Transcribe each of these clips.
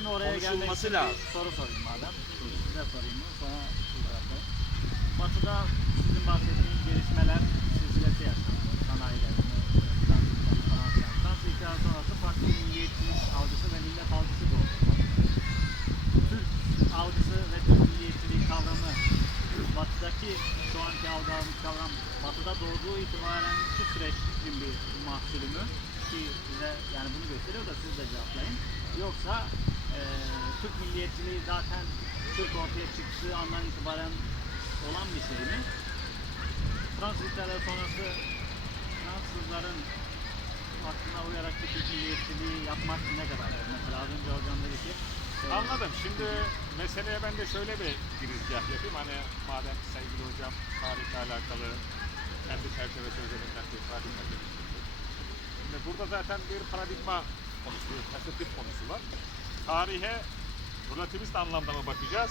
şimdi oraya konuşulması lazım. soru sorayım madem. Size sorayım mı? Sonra sorayım. Batı'da sizin bahsettiğiniz gelişmeler silsilesi yaşandı. Sanayi devrimi, falan filan. Transitler sonrası farklı milliyetçilik algısı ve millet algısı doğdu. Türk algısı ve Türk milliyetçiliği kavramı Batı'daki şu anki algıladığımız kavram Batı'da doğduğu itibaren şu sürecin bir mahsulü mü? Ki bize yani bunu gösteriyor da siz de cevaplayın. Yoksa eee Türk milliyetçiliği zaten Türk ortaya çıktığı andan itibaren olan bir şey mi? Fransız sonrası Fransızların aklına uyarak bir Türk milliyetçiliği yapmak ne kadar? Mesela az önce hocam dedi ki eee, Anladım. Şimdi meseleye ben de şöyle bir girizgah yapayım. Hani madem sevgili hocam tarihle alakalı kendi çerçevesi üzerinden bir paradigma. Şimdi burada zaten bir paradigma konusu, bir konusu var. Tarihe relativist anlamda mı bakacağız?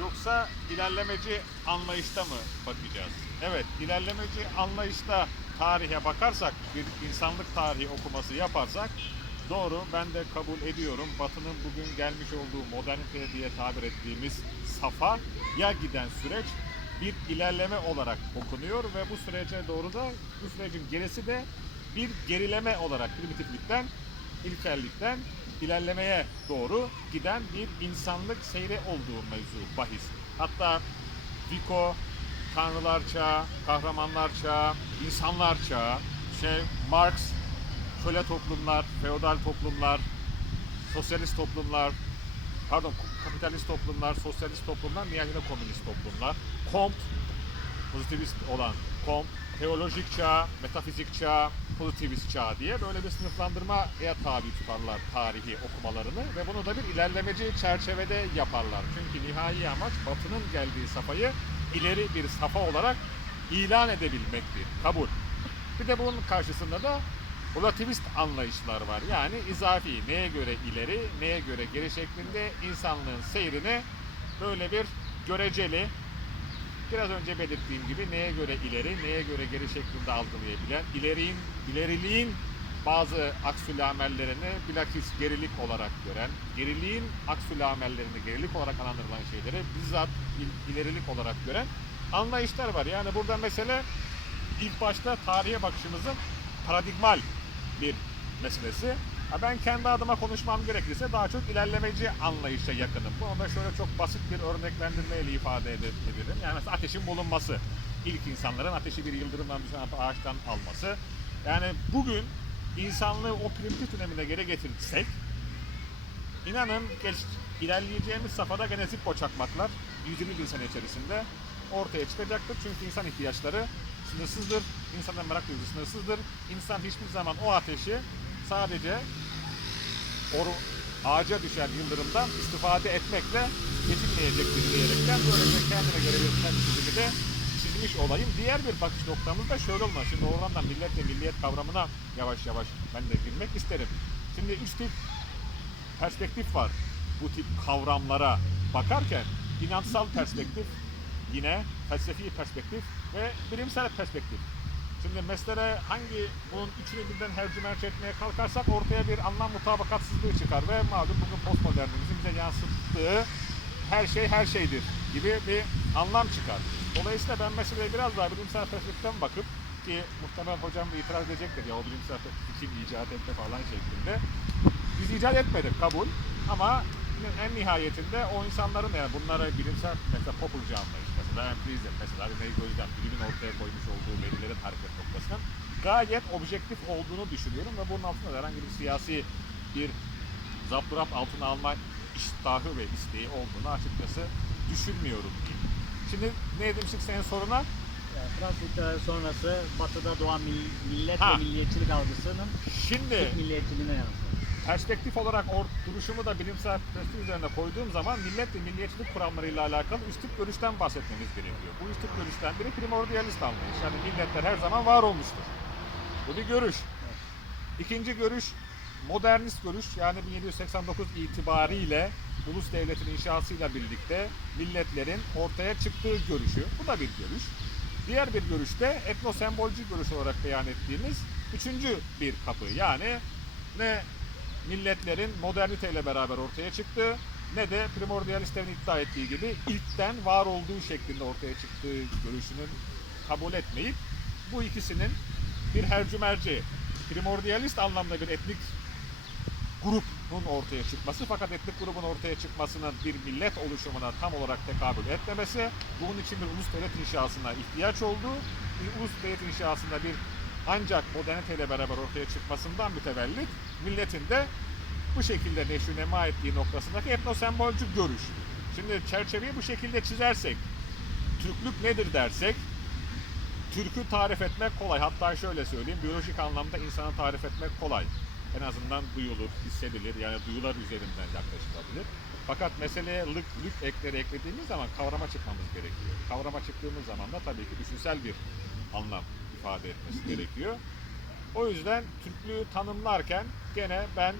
Yoksa ilerlemeci anlayışta mı bakacağız? Evet, ilerlemeci anlayışta tarihe bakarsak, bir insanlık tarihi okuması yaparsak Doğru, ben de kabul ediyorum. Batı'nın bugün gelmiş olduğu modernite diye tabir ettiğimiz safa ya giden süreç bir ilerleme olarak okunuyor ve bu sürece doğru da bu sürecin gerisi de bir gerileme olarak primitiflikten, ilkellikten ilerlemeye doğru giden bir insanlık seyri olduğu mevzu bahis. Hatta Vico, Tanrılar Çağı, Kahramanlar Çağı, İnsanlar Çağı, şey Marx köle toplumlar, feodal toplumlar, sosyalist toplumlar, pardon kapitalist toplumlar, sosyalist toplumlar, nihayetinde komünist toplumlar, Comte, pozitivist olan Comte, teolojik çağ, metafizik çağ, pozitivist çağ diye böyle bir sınıflandırmaya tabi tutarlar tarihi okumalarını ve bunu da bir ilerlemeci çerçevede yaparlar. Çünkü nihai amaç Batı'nın geldiği safhayı ileri bir safa olarak ilan edebilmektir. Kabul. Bir de bunun karşısında da relativist anlayışlar var. Yani izafi, neye göre ileri, neye göre geri şeklinde insanlığın seyrini böyle bir göreceli, biraz önce belirttiğim gibi neye göre ileri, neye göre geri şeklinde algılayabilen, ileriğin, ileriliğin bazı aksülamellerini bilakis gerilik olarak gören, geriliğin aksülamellerini gerilik olarak adlandırılan şeyleri bizzat il- ilerilik olarak gören anlayışlar var. Yani burada mesele ilk başta tarihe bakışımızın paradigmal bir meselesi. Ben kendi adıma konuşmam gerekirse daha çok ilerlemeci anlayışa yakınım. Bunu da şöyle çok basit bir örneklendirmeyle ifade edebilirim. Yani mesela ateşin bulunması. İlk insanların ateşi bir yıldırımdan düşen ağaçtan alması. Yani bugün insanlığı o primitif dönemine geri getirirsek inanın geç, ilerleyeceğimiz safhada gene zippo çakmaklar 120 bin sene içerisinde ortaya çıkacaktır. Çünkü insan ihtiyaçları sınırsızdır. İnsanın merak duygusu sınırsızdır. İnsan hiçbir zaman o ateşi sadece o ağaca düşen yıldırımdan istifade etmekle yetinmeyecektir diyerekten böylece kendine göre bir kendi çizimi de çizmiş olayım. Diğer bir bakış noktamız da şöyle olmaz. Şimdi oradan da millet ve milliyet kavramına yavaş yavaş ben de girmek isterim. Şimdi üç tip perspektif var bu tip kavramlara bakarken. inançsal perspektif, yine felsefi perspektif ve bilimsel perspektif. Şimdi mesele hangi bunun üçünü birden hercümerç etmeye kalkarsak ortaya bir anlam mutabakatsızlığı çıkar ve malum bugün postmodernizmin bize yansıttığı her şey her şeydir gibi bir anlam çıkar. Dolayısıyla ben meseleye biraz daha bilimsel perspektiften bakıp ki muhtemelen hocam da itiraz edecektir ya o bilimsel perspektif icat etti falan şeklinde. Biz icat etmedik kabul ama en nihayetinde o insanların yani bunlara bilimsel mesela populcu anlayış mesela empirizm mesela Rene Gözden bilimin ortaya koymuş olduğu verilerin hareket noktasının gayet objektif olduğunu düşünüyorum ve bunun altında da herhangi bir siyasi bir zapturapt altına alma iştahı ve isteği olduğunu açıkçası düşünmüyorum. Şimdi ne demiştik senin soruna? Yani Fransız İhtilali sonrası Batı'da doğan mill- millet Ha. ve milliyetçilik algısının Şimdi Türk milliyetçiliğine yansıyor. Perspektif olarak or, duruşumu da bilimsel perspektif üzerine koyduğum zaman millet ve milliyetçilik kuramlarıyla alakalı üst tip görüşten bahsetmemiz gerekiyor. Bu üst tip görüşten biri primordialist anlayış. Yani milletler her zaman var olmuştur. Bu bir görüş. İkinci görüş modernist görüş. Yani 1789 itibariyle ulus devletin inşasıyla birlikte milletlerin ortaya çıktığı görüşü. Bu da bir görüş. Diğer bir görüşte etnosembolcü görüş olarak beyan ettiğimiz üçüncü bir kapı. Yani ne milletlerin moderniteyle beraber ortaya çıktığı ne de primordialistlerin iddia ettiği gibi ilkten var olduğu şeklinde ortaya çıktığı görüşünün kabul etmeyip bu ikisinin bir hercümerci, primordialist anlamda bir etnik grubun ortaya çıkması fakat etnik grubun ortaya çıkmasının bir millet oluşumuna tam olarak tekabül etmemesi, bunun için bir ulus devlet inşasına ihtiyaç olduğu, bir ulus devlet inşasında bir ancak moderniteyle beraber ortaya çıkmasından mütevellit milletin de bu şekilde neşü nema ettiği noktasındaki etnosembolcü görüş. Şimdi çerçeveyi bu şekilde çizersek, Türklük nedir dersek, Türk'ü tarif etmek kolay. Hatta şöyle söyleyeyim, biyolojik anlamda insanı tarif etmek kolay. En azından duyulur, hissedilir. Yani duyular üzerinden yaklaşılabilir. Fakat meseleye lık, lük ekleri eklediğimiz zaman kavrama çıkmamız gerekiyor. Kavrama çıktığımız zaman da tabii ki düşünsel bir anlam ifade etmesi gerekiyor. O yüzden Türklüğü tanımlarken gene ben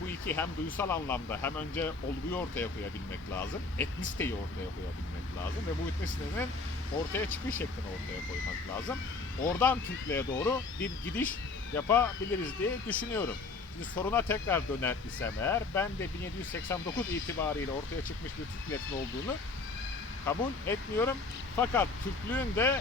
bu iki hem duysal anlamda hem önce olguyu ortaya koyabilmek lazım, etnisteyi ortaya koyabilmek lazım ve bu etnistenin ortaya çıkış şeklini ortaya koymak lazım. Oradan Türklüğe doğru bir gidiş yapabiliriz diye düşünüyorum. Şimdi soruna tekrar döner isem eğer ben de 1789 itibariyle ortaya çıkmış bir Türk olduğunu kabul etmiyorum. Fakat Türklüğün de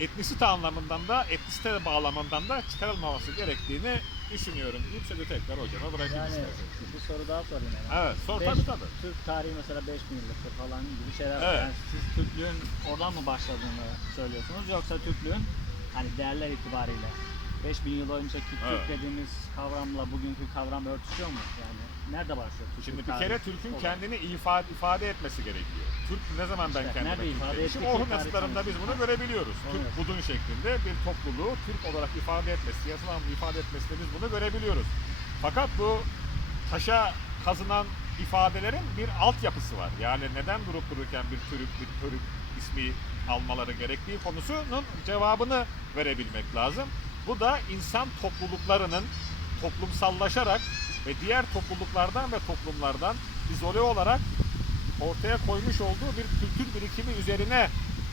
etnisite anlamından da etnisite bağlamından da çıkarılmaması gerektiğini düşünüyorum. deyip sözü tekrar hocama bırakayım Yani isterseniz. bir soru daha sorayım hemen. Evet, sor Beş- tabii tabii. Türk tarihi mesela 5000 yıllıktır falan gibi şeyler var. Evet. Yani siz Türklüğün oradan mı başladığını söylüyorsunuz yoksa Türklüğün hani değerler itibariyle 5000 yıl önceki Türk Evet. dediğimiz kavramla bugünkü kavram örtüşüyor mu? Yani nerede başlıyor Türk Şimdi bir kere Türk'ün kendini ifade, ifade etmesi gerekiyor. Türk ne zaman ben İşte kendime nerede Türk ifade demişim? ettiği Orhun tarih yazıtlarında biz bunu görebiliyoruz. Türk budun şeklinde bir topluluğu Türk olarak ifade etmesi, anlamda ifade etmesinde biz bunu görebiliyoruz. Fakat bu taşa kazınan ifadelerin bir altyapısı var. Yani neden durup dururken bir Türk, bir Türk ismi almaları gerektiği konusunun cevabını verebilmek lazım. Bu da insan topluluklarının toplumsallaşarak ve diğer topluluklardan ve toplumlardan izole olarak ortaya koymuş olduğu bir kültür birikimi üzerine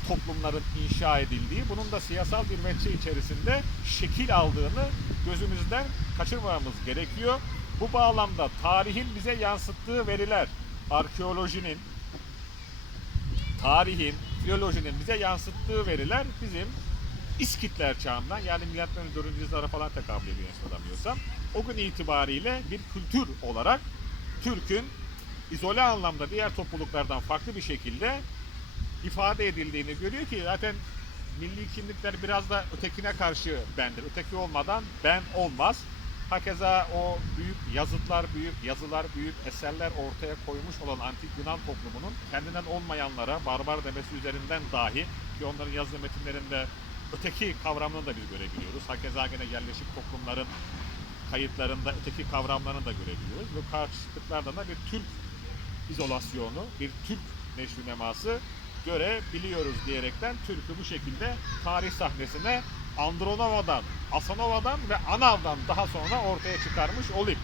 toplumların inşa edildiği, bunun da siyasal bir metçe içerisinde şekil aldığını gözümüzden kaçırmamamız gerekiyor. Bu bağlamda tarihin bize yansıttığı veriler, arkeolojinin, tarihin, filolojinin bize yansıttığı veriler bizim İskitler çağından yani milattan önce 4. yüzyılara falan tekabül ediyor hatırlamıyorsam. O gün itibariyle bir kültür olarak Türk'ün izole anlamda diğer topluluklardan farklı bir şekilde ifade edildiğini görüyor ki zaten milli kimlikler biraz da ötekine karşı bendir. Öteki olmadan ben olmaz. Hakeza o büyük yazıtlar, büyük yazılar, büyük eserler ortaya koymuş olan antik Yunan toplumunun kendinden olmayanlara barbar demesi üzerinden dahi ki onların yazılı metinlerinde öteki kavramını da biz görebiliyoruz. Hakeza gene yerleşik toplumların kayıtlarında öteki kavramlarını da görebiliyoruz. Ve karşıtlıklardan da bir Türk izolasyonu, bir Türk neşrineması görebiliyoruz diyerekten Türk'ü bu şekilde tarih sahnesine Andronova'dan, Asanova'dan ve Anav'dan daha sonra ortaya çıkarmış olayım.